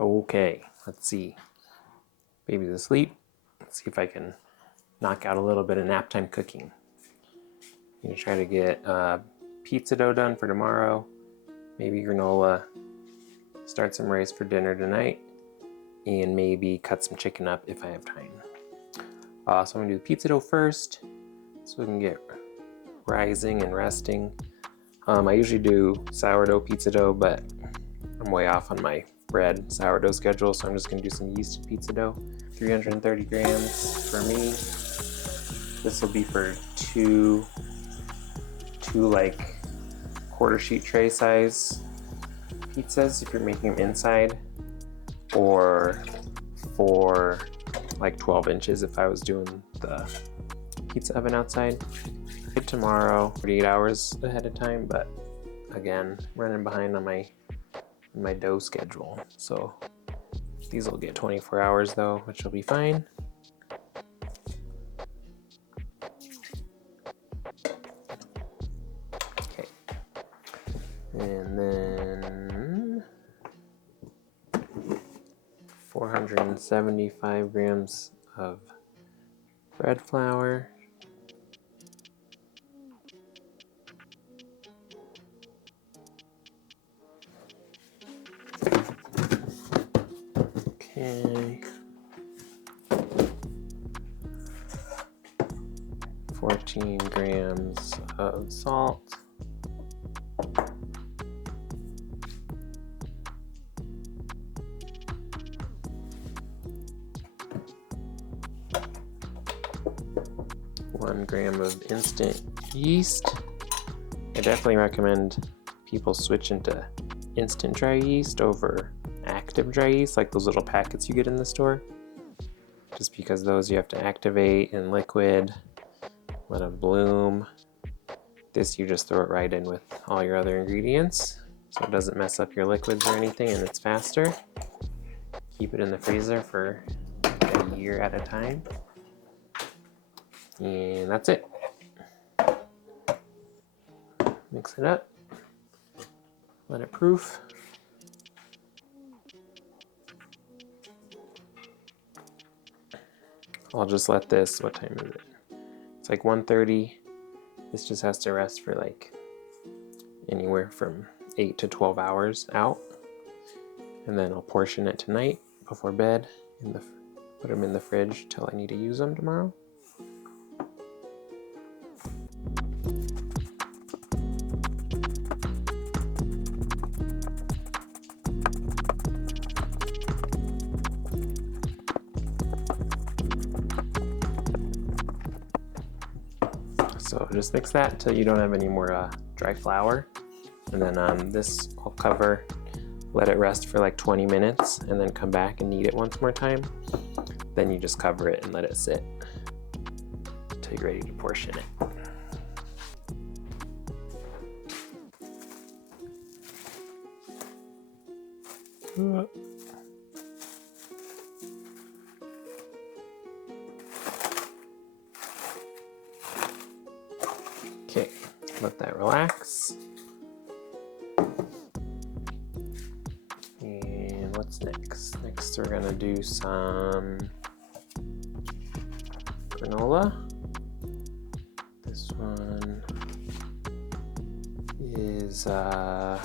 Okay, let's see. Baby's asleep. Let's see if I can knock out a little bit of nap time cooking. I'm gonna try to get pizza dough done for tomorrow, maybe granola, start some rice for dinner tonight, and maybe cut some chicken up if I have time. So I'm gonna do the pizza dough first, so we can get rising and resting. I usually do sourdough pizza dough, but I'm way off on my bread sourdough schedule, so I'm just gonna do some yeasted pizza dough. 330 grams for me. This will be for two like quarter sheet tray size pizzas if you're making them inside, or for like 12 inches if I was doing the pizza oven outside. Good tomorrow, 48 hours ahead of time, but again, running behind on my dough schedule. So these will get 24 hours though, which will be fine. Okay. And then 475 grams of bread flour. Okay. 14 grams of salt. One gram of instant yeast. I definitely recommend people switch into instant dry yeast over active dry yeast, like those little packets you get in the store. Just because those you have to activate in liquid, let them bloom. This you just throw it right in with all your other ingredients, so it doesn't mess up your liquids or anything, and it's faster. Keep it in the freezer for a year at a time. And that's it. Mix it up. Let it proof. I'll just let this, what time is it? It's like 1:30. This just has to rest for like anywhere from 8 to 12 hours out. And then I'll portion it tonight before bed, put them in the fridge till I need to use them tomorrow. So just mix that until you don't have any more dry flour. And then this I'll cover, let it rest for like 20 minutes, and then come back and knead it once more time. Then you just cover it and let it sit until you're ready to portion it. Okay, let that relax. And what's next? Next we're gonna do some granola. This one is, I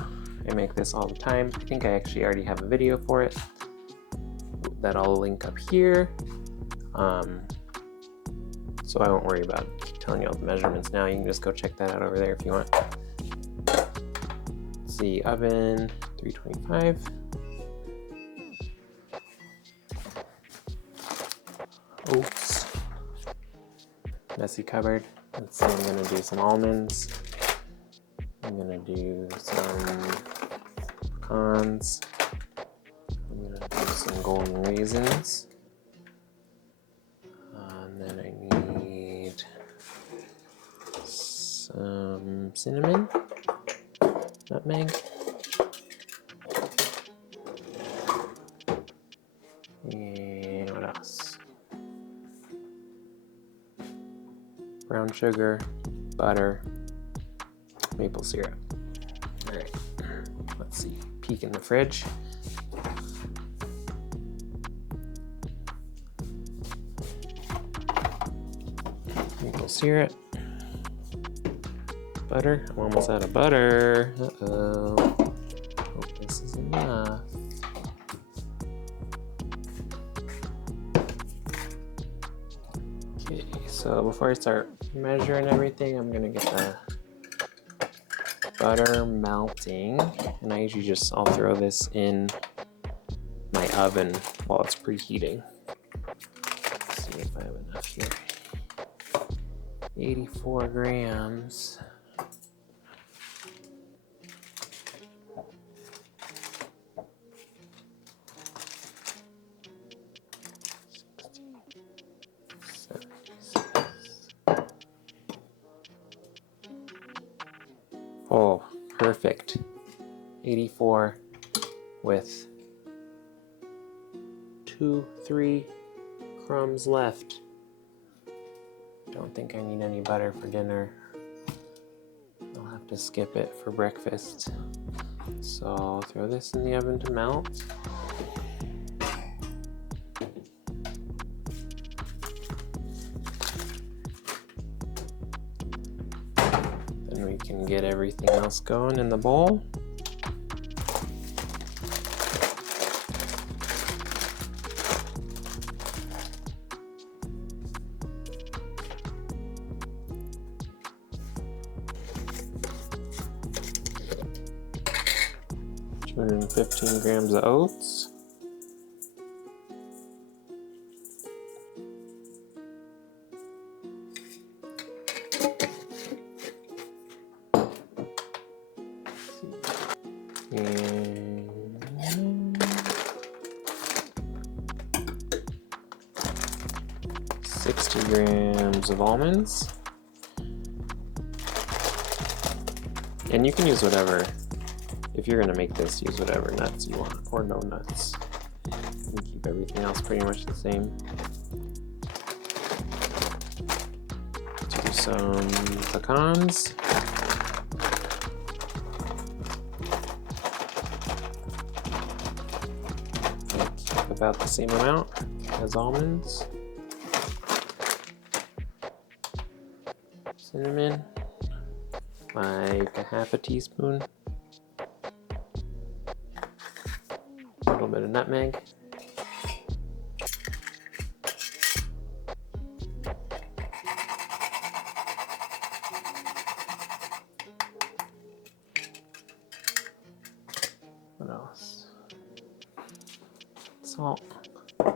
make this all the time. I think I actually already have a video for it that I'll link up here. So I won't worry about telling you all the measurements now. You can just go check that out over there if you want. Let's see, oven, 325. Oops. Messy cupboard. Let's see, I'm gonna do some almonds. I'm gonna do some pecans. I'm gonna do some golden raisins. And then I need some cinnamon, nutmeg, and what else? Brown sugar, butter, maple syrup. All right, let's see, peek in the fridge. syrup, butter. I'm almost out of butter. Uh-oh. Hope this is enough. Okay, so before I start measuring everything, I'm gonna get the butter melting, and I usually I'll throw this in my oven while it's preheating. Let's see if I have enough here. 84 grams. Oh, perfect. 84 with 2-3 crumbs left. Don't think I need any butter for dinner. I'll have to skip it for breakfast. So I'll throw this in the oven to melt. Then we can get everything else going in the bowl. And 15 grams of oats. And 60 grams of almonds. And you can use whatever. If you're gonna make this, use whatever nuts you want, or no nuts. And keep everything else pretty much the same. Do some pecans. Keep about the same amount as almonds. Cinnamon, like a half a teaspoon. A little bit of nutmeg. What else? Salt. I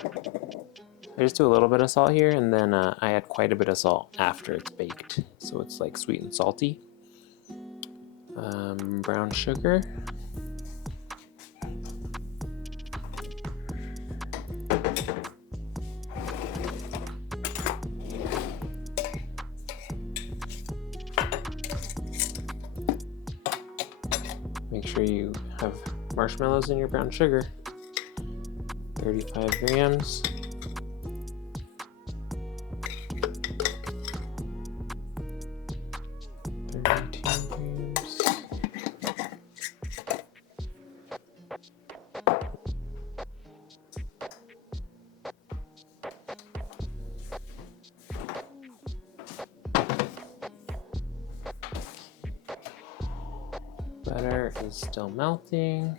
just do a little bit of salt here, and then I add quite a bit of salt after it's baked, so it's like sweet and salty. Brown sugar. Make sure you have marshmallows in your brown sugar. 35 grams. Butter is still melting.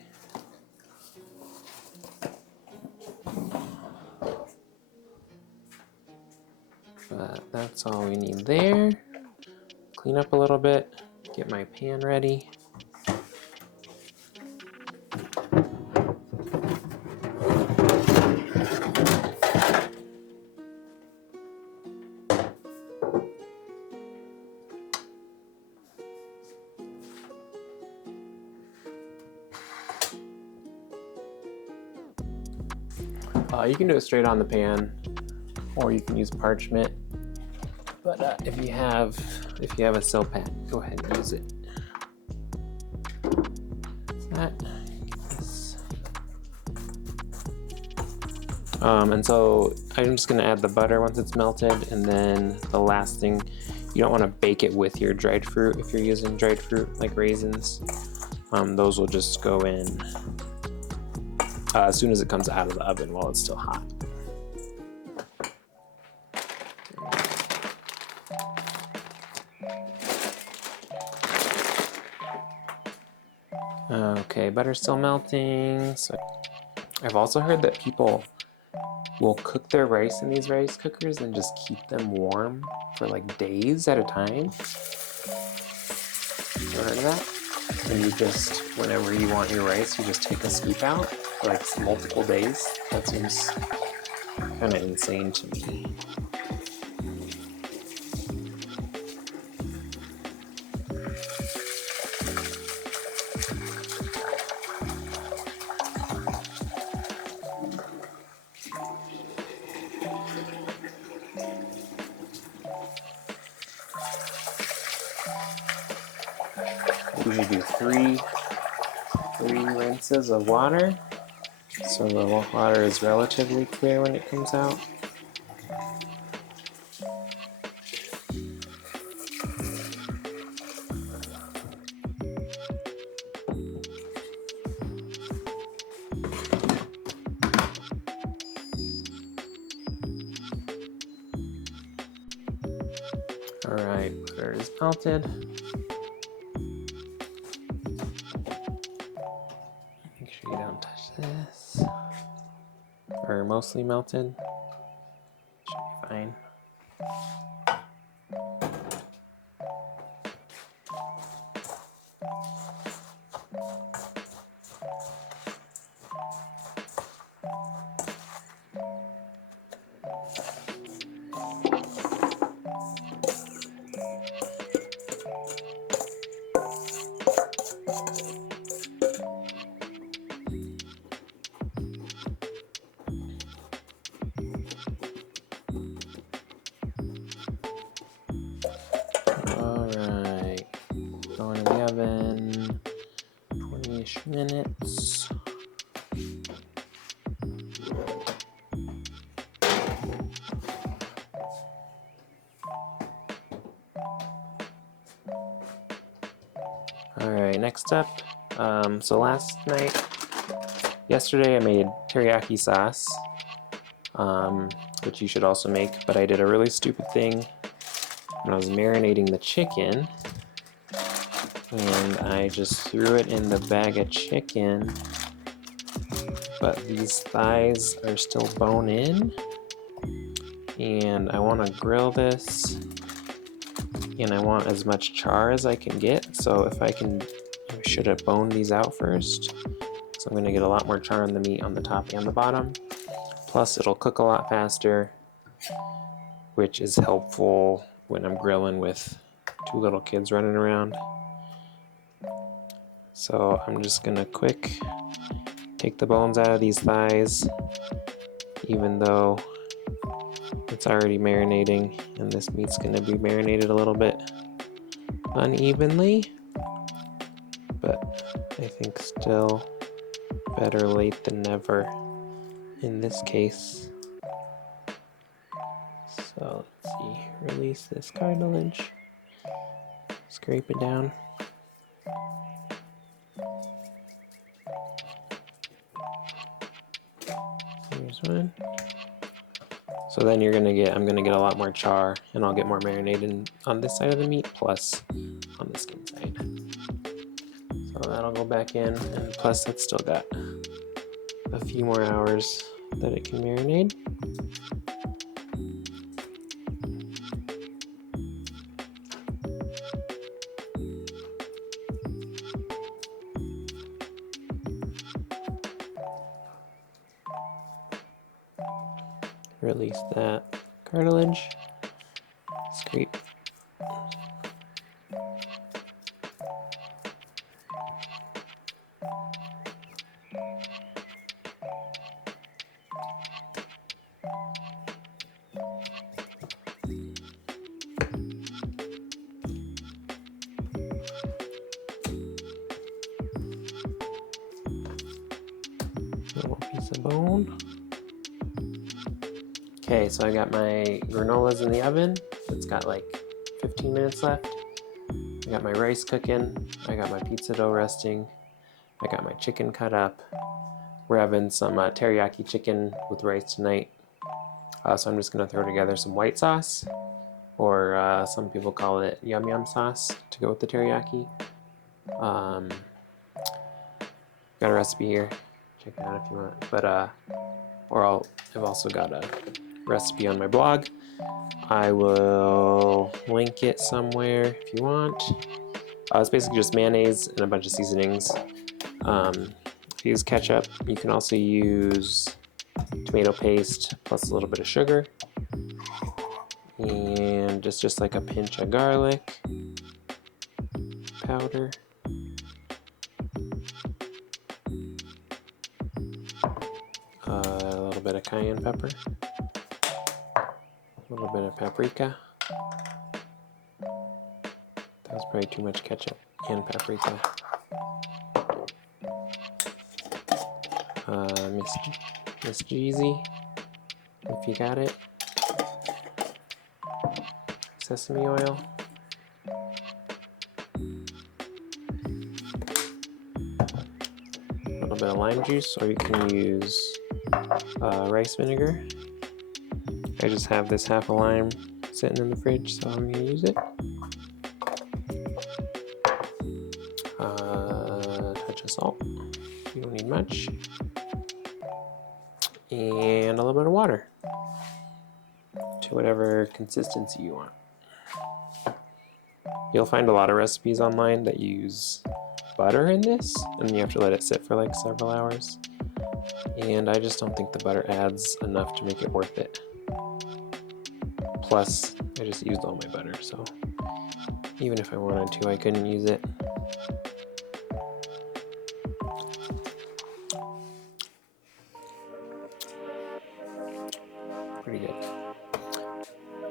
But that's all we need there. Clean up a little bit, get my pan ready. You can do it straight on the pan, or you can use parchment. But if you have a sill pan, go ahead and use it. And so I'm just gonna add the butter once it's melted, and then the last thing, you don't want to bake it with your dried fruit. If you're using dried fruit like raisins, those will just go in as soon as it comes out of the oven while it's still hot. Okay, butter's still melting. So I've also heard that people will cook their rice in these rice cookers and just keep them warm for like days at a time. You heard of that? And you just, whenever you want your rice, you just take a scoop out for like multiple days. That seems kind of insane to me. I usually do three rinses of water, so the water is relatively clear when it comes out. Alright, butter is melted. Make sure you don't touch this. Or mostly melted. Should be fine. Alright, going in the oven, 20-ish minutes. Alright, next up, so yesterday I made teriyaki sauce, which you should also make, but I did a really stupid thing when I was marinating the chicken, and I just threw it in the bag of chicken, but these thighs are still bone in, and I want to grill this, and I want as much char as I can get, so I should have boned these out first, so I'm going to get a lot more char on the meat on the top and the bottom, plus it'll cook a lot faster, which is helpful when I'm grilling with 2 little kids running around. So I'm just gonna quick take the bones out of these thighs, even though it's already marinating, and this meat's gonna be marinated a little bit unevenly, but I think still better late than never in this case. So let's see, release this cartilage, scrape it down. Here's one. So then I'm gonna get a lot more char, and I'll get more marinated on this side of the meat, plus on the skin side. So that'll go back in, and plus it's still got a few more hours that it can marinate. Release that cartilage, scrape. Little piece of bone. Okay, so I got my granolas in the oven. It's got like 15 minutes left. I got my rice cooking. I got my pizza dough resting. I got my chicken cut up. We're having some teriyaki chicken with rice tonight. So I'm just gonna throw together some white sauce, or some people call it yum yum sauce to go with the teriyaki. got a recipe here. Check it out if you want. But I've also got a recipe on my blog. I will link it somewhere if you want. It's basically just mayonnaise and a bunch of seasonings. If you use ketchup, you can also use tomato paste plus a little bit of sugar. And it's just like a pinch of garlic powder. A little bit of cayenne pepper. A little bit of paprika. That was probably too much ketchup and paprika. Miss Jeezy, if you got it. Sesame oil. A little bit of lime juice, or you can use rice vinegar. I just have this half a lime sitting in the fridge, so I'm going to use it. Touch of salt. You don't need much. And a little bit of water to whatever consistency you want. You'll find a lot of recipes online that use butter in this, and you have to let it sit for like several hours. And I just don't think the butter adds enough to make it worth it. Plus, I just used all my butter, so even if I wanted to, I couldn't use it. Pretty good.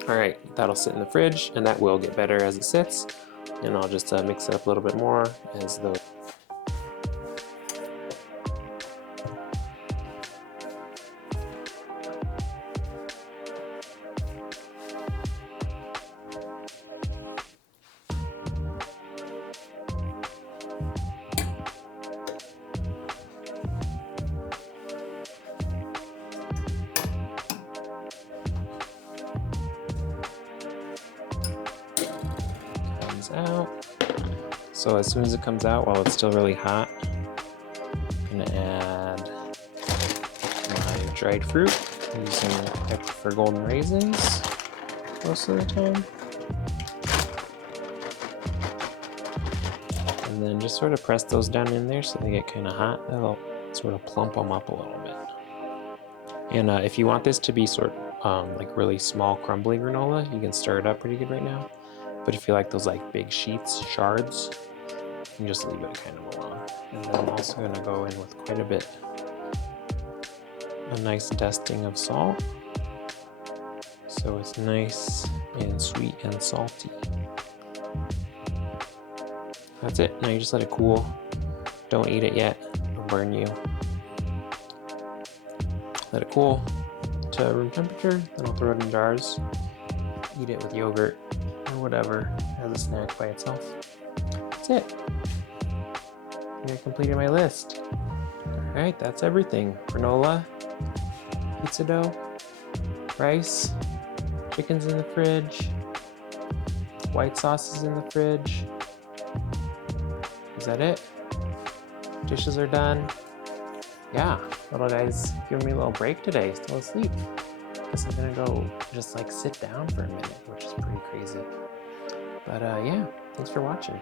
Alright, that'll sit in the fridge, and that will get better as it sits. And I'll just mix it up a little bit more as the out. So as soon as it comes out, while it's still really hot, I'm gonna add my dried fruit. I prefer golden raisins most of the time. And then just sort of press those down in there so they get kind of hot. That'll sort of plump them up a little bit. And if you want this to be sort of like really small crumbly granola, you can stir it up pretty good right now. But if you like those like big sheets, shards, you can just leave it kind of alone. And then I'm also going to go in with quite a nice dusting of salt. So it's nice and sweet and salty. That's it. Now you just let it cool. Don't eat it yet, it'll burn you. Let it cool to room temperature, then I'll throw it in jars. Eat it with yogurt or whatever as a snack by itself. That's it. I completed my list. Alright, that's everything. Granola, pizza dough, rice, chicken's in the fridge, white sauce is in the fridge. Is that it? Dishes are done. Yeah, little guy's giving me a little break today, still asleep. Guess I'm gonna go just like sit down for a minute, which is pretty crazy. But yeah, thanks for watching.